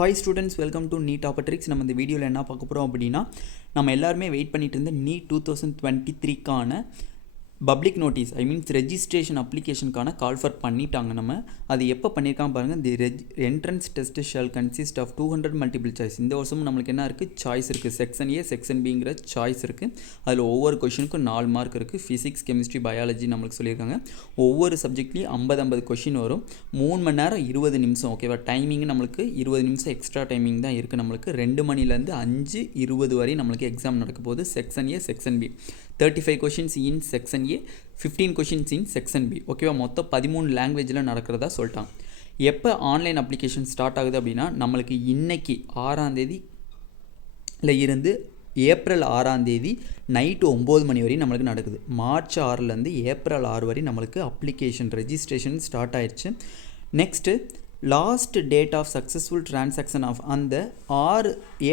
Hi students, welcome to NEET ஆப்பர்ட்ரிக்ஸ். நம்ம இந்த வீடியோவில் என்ன பார்க்க போகிறோம் அப்படின்னா, நம்ம எல்லாருமே வெயிட் பண்ணிட்டு இருந்த நீட் 2023க்கான பப்ளிக் நோட்டீஸ் ரெஜிஸ்ட்ரேஷன் அப்ளிகேஷனுக்கான கால் ஃபர் பண்ணிட்டாங்க. நம்ம அது எப்போ பண்ணியிருக்காங்க பாருங்கள். The entrance test shall consist of 200 multiple choice. இந்த வருஷமும் நம்மளுக்கு என்ன இருக்குது, சாய்ஸ் இருக்குது. செக்ஷன் ஏ செக்ஷன் பிங்கிற சாய்ஸ் இருக்குது. அதில் ஒவ்வொரு கொஷினுக்கும் 4 மார்க் இருக்குது. ஃபிசிக்ஸ், கெமிஸ்ட்ரி, பயாலஜி நம்மளுக்கு சொல்லியிருக்காங்க. ஒவ்வொரு சப்ஜெக்ட்லேயும் 50 கொஷின் வரும். 3 மணி நேரம் 20 நிமிஷம். ஓகேவா? டைமிங் நம்மளுக்கு 20 நிமிஷம் எக்ஸ்ட்ரா டைமிங் தான் இருக்குது. நம்மளுக்கு 2 மணிலேருந்து 5:20 வரை நம்மளுக்கு எக்ஸாம் நடக்க போகுது. Section A section B 35 questions in section A, 15 questions in section B. ஓகேவா? மொத்தம் 13 லாங்குவேஜில் நடக்கிறதா சொல்லிட்டாங்க. எப்போ ஆன்லைன் அப்ளிகேஷன் ஸ்டார்ட் ஆகுது அப்படின்னா, நம்மளுக்கு இன்றைக்கி 6ஆம் தேதியில் இருந்து ஏப்ரல் 6ஆம் தேதி நைட்டு 9 மணி வரையும் நம்மளுக்கு நடக்குது. மார்ச் 6லேருந்து ஏப்ரல் 6 வரை நம்மளுக்கு அப்ளிகேஷன் ரெஜிஸ்ட்ரேஷன் ஸ்டார்ட் ஆயிடுச்சு. Next last date of successful transaction of அந்த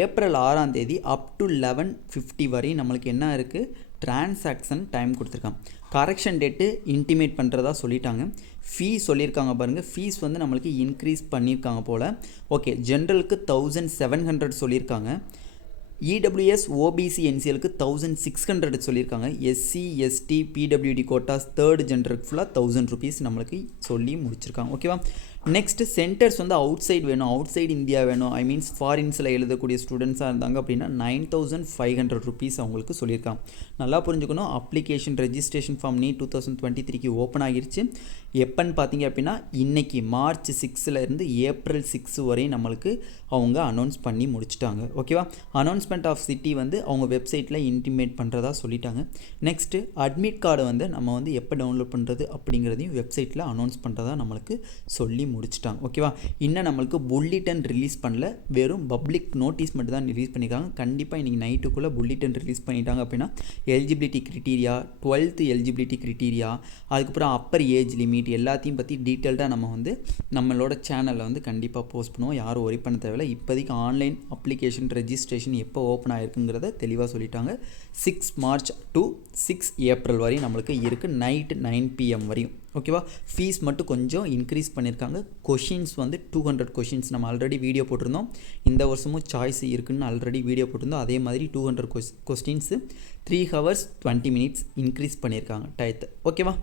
ஏப்ரல் 6ஆம் தேதி அப் டு 11:50 வரை நம்மளுக்கு என்ன இருக்குது, டிரான்சாக்ஷன் டைம் கொடுத்துருக்காங்க. கரெக்ஷன் டேட்டு இன்டிமேட் பண்ணுறதா சொல்லிட்டாங்க. ஃபீஸ் சொல்லியிருக்காங்க பாருங்கள். ஃபீஸ் வந்து நம்மளுக்கு இன்க்ரீஸ் பண்ணியிருக்காங்க போல். ஓகே, ஜென்ரலுக்கு 1700 சொல்லியிருக்காங்க. இடபிள்யூஎஸ், ஓபிசி, என்சிஎலுக்கு 1600 சொல்லியிருக்காங்க. SC, ST, PWD quotas third ஜென்டருக்கு ஃபுல்லாக 1000 ருபீஸ் நம்மளுக்கு சொல்லி முடிச்சிருக்காங்க. ஓகேவா? நெக்ஸ்ட்டு சென்டர்ஸ் வந்து அவுட் சைடு வேணும், அவுட் சைடு இந்தியா வேணும், ஃபாரின்ஸில் எழுதக்கூடிய ஸ்டூடெண்ட்ஸாக இருந்தாங்க அப்படின்னா 9500 ருபீஸ் அவங்களுக்கு சொல்லியிருக்காங்க. நல்லா புரிஞ்சுக்கணும். அப்ளிகேஷன் ரெஜிஸ்ட்ரேஷன் ஃபார்ம் நீட் 2023க்கு ஓப்பன் ஆகிருச்சு. எப்போன்னு பார்த்தீங்க அப்படின்னா, இன்றைக்கி மார்ச் 6லேருந்து ஏப்ரல் 6 வரை நம்மளுக்கு அவங்க அனௌன்ஸ் பண்ணி முடிச்சிட்டாங்க. ஓகேவா? அனௌன்ஸ்மெண்ட் ஆஃப் சிட்டி வந்து அவங்க வெப்சைட்டில் இன்டிமேட் பண்ணுறதா சொல்லிட்டாங்க. நெக்ஸ்ட்டு அட்மிட் கார்டு வந்து நம்ம வந்து எப்போ டவுன்லோட் பண்ணுறது அப்படிங்கிறதையும் வெப்சைட்டில் அனௌன்ஸ் பண்ணுறதா நம்மளுக்கு சொல்லி முடிச்சிட்டாங்க. ஓகேவா? இன்னும் நம்மளுக்கு புல்லிட்டன் ரிலீஸ் பண்ணல, வெறும் பப்ளிக் நோட்டீஸ் மட்டும் தான் ரிலீஸ் பண்ணியிருக்காங்க. கண்டிப்பாக இன்றைக்கி நைட்டுக்குள்ளே புல்லிட்டன் ரிலீஸ் பண்ணிட்டாங்க அப்படின்னா eligibility criteria, 12th eligibility criteria, அதுக்கப்புறம் அப்பர் ஏஜ் லிமிட் எல்லாத்தையும் பற்றி டீட்டெயில்டாக நம்ம வந்து நம்மளோட சேனலில் வந்து கண்டிப்பாக போஸ்ட் பண்ணுவோம். யாரும் ஒரி பண்ண தேவையில்லை. இப்போதைக்கு ஆன்லைன் அப்ளிகேஷன் ரெஜிஸ்ட்ரேஷன் எப்போ ஓப்பன் ஆகிருக்குங்கிறத தெளிவாக சொல்லிட்டாங்க. 6 மார்ச் டு 6 ஏப்ரல் வரையும் நம்மளுக்கு இருக்குது, நைட்டு 9 PM வரையும். ஓகேவா? ஃபீஸ் மட்டும் கொஞ்சம் இன்க்ரீஸ் பண்ணியிருக்காங்க. கொஷின்ஸ் வந்து 200 கொஷின்ஸ் நம்ம ஆல்ரெடி வீடியோ போட்டிருந்தோம். இந்த வருஷமும் சாய்ஸ் இருக்குதுன்னு ஆல்ரெடி வீடியோ போட்டிருந்தோம். அதே மாதிரி 200 கொஸ்டின்ஸு 3 hours 20 minutes இன்க்ரீஸ் பண்ணியிருக்காங்க டயத்தை. ஓகேவா?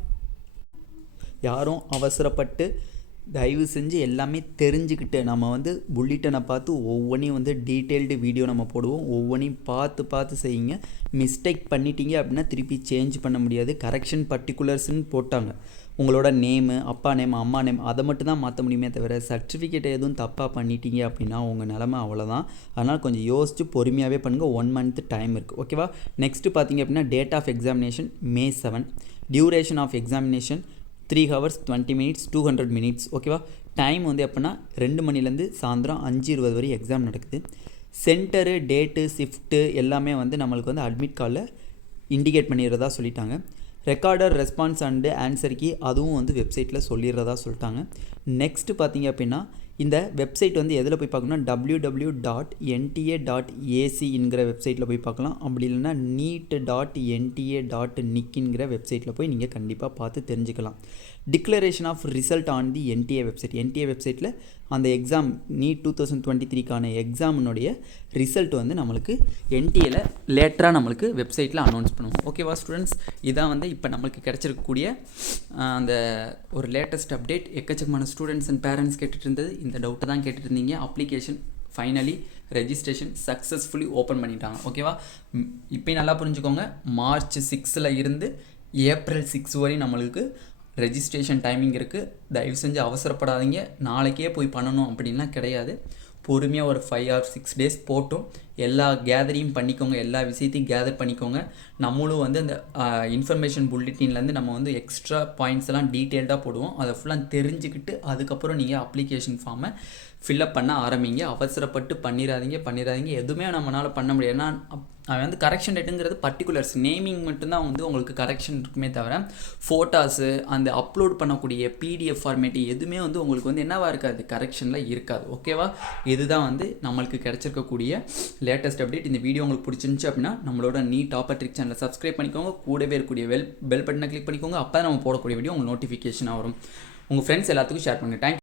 யாரும் அவசரப்பட்டு தயவு செஞ்சு எல்லாமே தெரிஞ்சுக்கிட்டு நம்ம வந்து புல்லிட்டனை பார்த்து ஒவ்வொன்றையும் வந்து டீட்டெயில்டு வீடியோ நம்ம போடுவோம். ஒவ்வொன்றையும் பார்த்து செய்யுங்க. மிஸ்டேக் பண்ணிட்டீங்க அப்படின்னா திருப்பி சேஞ்ச் பண்ண முடியாது. கரெக்ஷன் பர்டிகுலர்ஸ்ன்னு போட்டாங்க. உங்களோட நேமு, அப்பா நேம், அம்மா நேம், அதை மட்டும் தான் மாற்ற முடியுமே தவிர சர்டிஃபிகேட்டை எதுவும் தப்பாக பண்ணிட்டீங்க அப்படின்னா உங்கள் நிலமை அவ்வளோதான். அதனால் கொஞ்சம் யோசித்து பொறுமையாகவே பண்ணுங்கள். 1 month டைம் இருக்குது. ஓகேவா? நெக்ஸ்ட்டு பார்த்தீங்க அப்படின்னா date of examination May 7, duration of examination 3 hours 20 minutes 200 minutes. ஓகேவா? டைம் வந்து எப்படின்னா 2 மணிலேருந்து சாயந்தரம் 5:20 வரை எக்ஸாம் நடக்குது. சென்டரு, டேட்டு, ஷிஃப்ட்டு எல்லாமே வந்து நம்மளுக்கு வந்து அட்மிட் கார்டில் இண்டிகேட் பண்ணிடுறதா சொல்லிட்டாங்க. Recorder, response and answer key அதுவும் வந்து வெப்சைட்டில் சொல்லிடுறதா சொல்லிட்டாங்க. நெக்ஸ்ட்டு பார்த்தீங்க அப்படின்னா இந்த வெப்சைட் வந்து எதில் போய் பார்க்கணும்னா www.nta.ac வெப்சைட்டில் போய் பார்க்கலாம். அப்படி இல்லைன்னா neet.nta.nic வெப்சைட்டில் போய் நீங்கள் கண்டிப்பாக பார்த்து தெரிஞ்சுக்கலாம். Declaration of result on the NTA website. NTA வெப்சைட்டில் அந்த எக்ஸாம் நீட் 2023க்கான எக்ஸாமினுடைய ரிசல்ட் வந்து நம்மளுக்கு என்டிஏல லேட்டராக நம்மளுக்கு வெப்சைட்டில் அனௌன்ஸ் பண்ணுவோம். ஓகேவா ஸ்டூடெண்ட்ஸ்? இதான் வந்து இப்போ நம்மளுக்கு கிடச்சிருக்கக்கூடிய அந்த ஒரு லேட்டஸ்ட் அப்டேட். எக்கச்சக்கமான ஸ்டூடெண்ட்ஸ் அண்ட் பேரண்ட்ஸ் கேட்டுட்டு இருந்தது இந்த டவுட்டை தான் கேட்டுட்டு இருந்தீங்க. Application finally registration successfully open பண்ணிட்டாங்க. ஓகேவா? இப்போயும் நல்லா புரிஞ்சுக்கோங்க. மார்ச் 6ல் இருந்து ஏப்ரல் 6 வரை நம்மளுக்கு ரெஜிஸ்ட்ரேஷன் டைமிங் இருக்குது. தயவு செஞ்சு அவசரப்படாதீங்க. நாளைக்கே போய் பண்ணணும் அப்படின்லாம் கிடையாது. பொறுமையாக ஒரு 5 or 6 days போட்டும் எல்லா கேதரையும் பண்ணிக்கோங்க. எல்லா விஷயத்தையும் கேதர் பண்ணிக்கோங்க. நம்மளும் வந்து அந்த இன்ஃபர்மேஷன் புல்லட்டின்லேருந்து நம்ம வந்து எக்ஸ்ட்ரா பாயிண்ட்ஸ் எல்லாம் டீட்டெயில்டாக போடுவோம். அதை ஃபுல்லாக தெரிஞ்சுக்கிட்டு அதுக்கப்புறம் நீங்கள் அப்ளிகேஷன் ஃபார்மை ஃபில்அப் பண்ண ஆரம்பிங்க. அவசரப்பட்டு பண்ணிடாதீங்க. எதுவுமே நம்மளால் பண்ண முடியாது. ஏன்னா அவன் வந்து கரெக்ஷன் டேட்டுங்கிறது பர்டிகுலர்ஸ் நேமிங் மட்டும்தான் வந்து உங்களுக்கு கரெக்ஷன் இருக்குமே தவிர ஃபோட்டோஸு அந்த அப்லோட் பண்ணக்கூடிய PDF ஃபார்மேட்டு எதுவுமே வந்து உங்களுக்கு வந்து என்னவாக இருக்காது, கரெக்ஷனில் இருக்காது. ஓகேவா? இதுதான் வந்து நம்மளுக்கு கிடச்சிருக்கக்கூடிய லேட்டஸ்ட் அப்டேட். இந்த வீடியோ உங்களுக்கு பிடிச்சிருந்துச்சு அப்படின்னா நம்மளோட நீட் ஆப்பர்ட்ரிக் சேனலை சப்ஸ்கிரைப் பண்ணிக்கோங்க. கூடவே இருக்கக்கூடிய பெல் பட்டனை கிளிக் பண்ணிக்கோங்க. அப்போ தான் நம்ம போடக்கூடிய வீடியோ உங்களுக்கு நோட்டிஃபிகேஷனாக வரும். உங்கள் ஃப்ரெண்ட்ஸ் எல்லாத்துக்கும் ஷேர் பண்ணுங்கள். தேங்க்யூ.